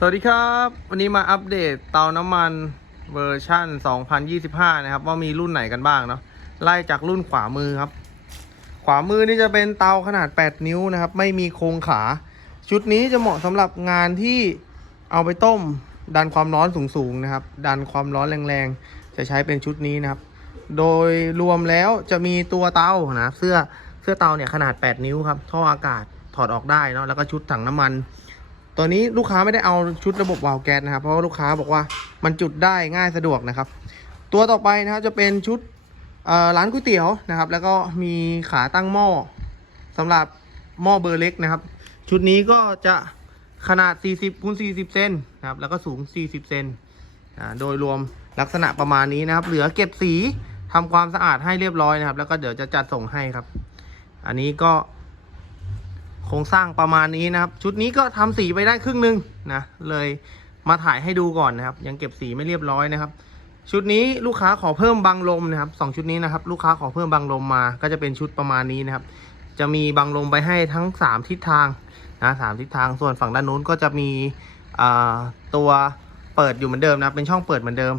สวัสดีครับ วันนี้มาอัปเดตเตาน้ำมันเวอร์ชั่น 2025 นะครับ ว่ามีรุ่นไหนกันบ้างเนาะไล่จากรุ่นขวามือครับ ขวามือนี่จะเป็นเตาขนาด 8 นิ้วนะครับ ไม่มีโครงขา ชุดนี้จะเหมาะสำหรับงานที่เอาไปต้ม ดันความร้อนสูงๆนะครับ ดันความร้อนแรงๆ จะใช้เป็นชุดนี้นะครับ โดยรวมแล้วจะมีตัวเตานะเสื้อเสื้อเตาเนี่ยขนาด 8 นิ้วครับท่ออากาศถอดออกได้เนาะแล้วก็ชุดถังน้ำมัน ตัวนี้ลูกค้าไม่ได้เอาชุดระบบวาล์วแก๊สนะครับ เพราะว่าลูกค้าบอกว่ามันจุดได้ง่ายสะดวกนะครับ ตัวต่อไปนะครับจะเป็นชุดร้านก๋วยเตี๋ยวนะครับ แล้วก็มีขาตั้งหม้อสำหรับหม้อเบอร์เล็กนะครับ ชุดนี้ก็จะขนาด 40คูณ40 เซนนะครับ แล้วก็สูง 40 เซนอ่าโดยรวมลักษณะประมาณนี้นะครับ เหลือเก็บสีทำความสะอาดให้เรียบร้อยนะครับ แล้วก็เดี๋ยวจะจัดส่งให้ครับ อันนี้ก็ โครงสร้างประมาณนี้นะครับ ชุดนี้ก็ทำสีไปได้ครึ่งหนึ่งนะเลยมาถ่ายให้ดูก่อนนะครับ ยังเก็บสีไม่เรียบร้อยนะครับ ชุดนี้ลูกค้าขอเพิ่มบังลมนะครับสองชุดนี้นะครับ ลูกค้าขอเพิ่มบังลมมาก็จะเป็นชุดประมาณนี้นะครับ จะมีบังลมไปให้ทั้งสามทิศทางนะสามทิศทางส่วนฝั่งด้านนู้นก็จะมีตัวเปิดอยู่เหมือนเดิมนะเป็นช่องเปิดเหมือนเดิม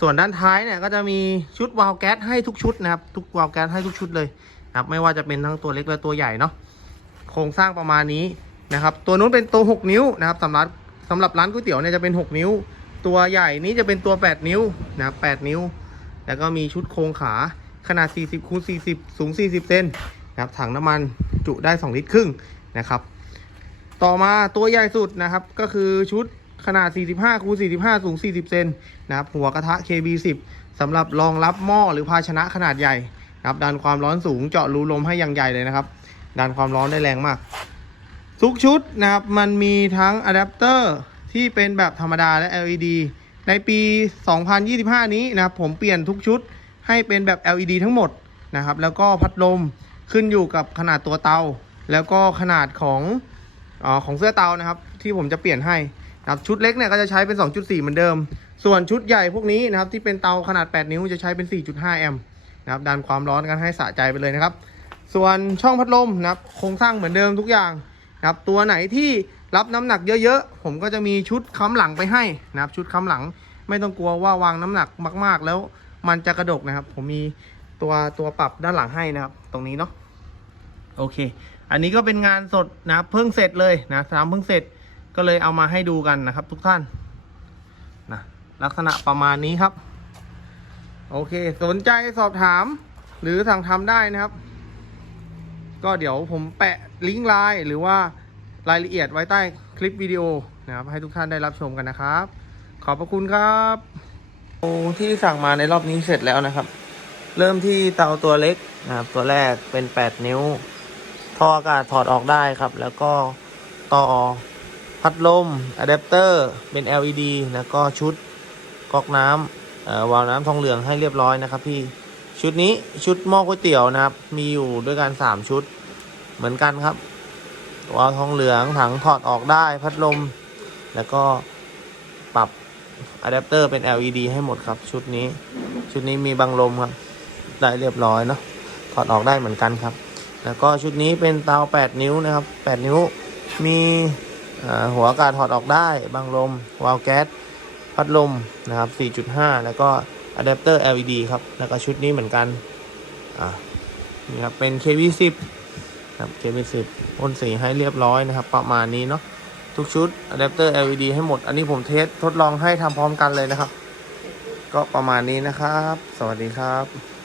ส่วนด้านท้ายเนี่ยก็จะมีชุดวาล์วแก๊สให้ทุกชุดนะครับทุกวาล์วแก๊สให้ทุกชุดเลยนะครับไม่ว่าจะเป็นทั้งตัวเล็กและตัวใหญ่เนาะ โครงสร้างประมาณนี้นะครับ ตัวนู้นเป็นตัว 6 นิ้วนะครับสำหรับสำหรับร้านก๋วยเตี๋ยวเนี่ยจะเป็น 6 นิ้ว ตัวใหญ่นี้จะเป็นตัว 8 นิ้วนะครับ8นิ้ว แล้วก็มีชุดโครงขาขนาด 40คูณ40 สูง 40 เซนนะครับ ถังน้ำมันจุได้ 2 ลิตรครึ่งนะครับ ต่อมาตัวใหญ่สุดนะครับ ก็คือชุดขนาด 45คูณ45 สูง 40 เซนนะครับ หัวกระทะ KB10 สำหรับรองรับหม้อหรือภาชนะขนาดใหญ่นะครับ ดันความร้อนสูงเจาะรูลมให้อย่างใหญ่เลยนะครับ ดันความร้อนได้แรงมาก ทุกชุดนะครับ มันมีทั้งอะแดปเตอร์ที่เป็นแบบธรรมดาและ LED ในปี 2025 นี้นะครับ ผมเปลี่ยนทุกชุดให้เป็นแบบ LED ทั้งหมดนะครับ แล้วก็พัดลมขึ้นอยู่กับขนาดตัวเตา แล้วก็ขนาดของออของเสื้อเตานะครับ ที่ผมจะเปลี่ยนให้นะครับชุดเล็กเนี่ยก็จะใช้เป็น 2.4 เหมือนเดิม ส่วนชุดใหญ่พวกนี้นะครับที่เป็นเตาขนาด 8 นิ้วจะใช้เป็น 4.5 แอมป์นะครับดันความร้อนกันให้สะใจไปเลยนะครับ ส่วนช่องพัดลมนะครับโครงสร้างเหมือนเดิมทุกอย่างนะครับตัวไหนที่รับน้ำหนักเยอะๆ ผมก็จะมีชุดค้ำหลังไปให้นะครับ ชุดค้ำหลังไม่ต้องกลัวว่าวางน้ำหนักมาก ๆ แล้วมันจะกระดกนะครับ ผมมีตัวตัวปรับด้านหลังให้นะครับ ตรงนี้เนาะโอเค อันนี้ก็เป็นงานสดนะเพิ่งเสร็จเลยนะทำเพิ่งเสร็จก็เลยเอามาให้ดูกันนะครับ ทุกท่านนะลักษณะประมาณนี้ครับ โอเค สนใจสอบถามหรือสั่งทำได้นะครับ ก็เดี๋ยวผมแปะลิงก์ไลน์หรือว่ารายละเอียดไว้ใต้คลิปวิดีโอนะครับ ให้ทุกท่านได้รับชมกันนะครับ ขอบพระคุณครับโอ้ที่สั่งมาในรอบนี้เสร็จแล้วนะครับ เริ่มที่เตาตัวเล็กนะครับ ตัวแรกเป็น 8 นิ้ว ท่ออากาศถอดออกได้ครับ แล้วก็ต่อพัดลมอะแดปเตอร์เป็น LED แล้วก็ชุดก๊อกน้ำเอ่อวาล์วน้ำทองเหลืองให้เรียบร้อยนะครับพี่ ชุดนี้ชุดหม้อก๋วยเตี๋ยวนะครับ มีอยู่ด้วยกันสามชุดเหมือนกันครับวาล์วทองเหลืองถังถอดออกได้พัดลม แล้วก็ปรับอะแดปเตอร์เป็น LED ให้หมดครับ ชุดนี้ ชุดนี้มีบังลมครับ ได้เรียบร้อยเนาะถอดออกได้เหมือนกันครับ แล้วก็ชุดนี้เป็นเตา 8 นิ้วนะครับ 8 นิ้วมีหัวอากาศถอดออกได้บังลมวาล์วแก๊สพัดลมนะครับ 4.5 แล้วก็ อะแดปเตอร์ LED ครับ แล้วก็ชุดนี้เหมือนกัน อ่านี่ครับ เป็น KV10 ครับ KV10 พ่นสีให้เรียบร้อยนะครับ ประมาณนี้เนาะ ทุกชุดอะแดปเตอร์ LED ให้หมด อันนี้ผมเทสทดลองให้ทำพร้อมกันเลยนะครับ ก็ประมาณนี้นะครับ สวัสดีครับ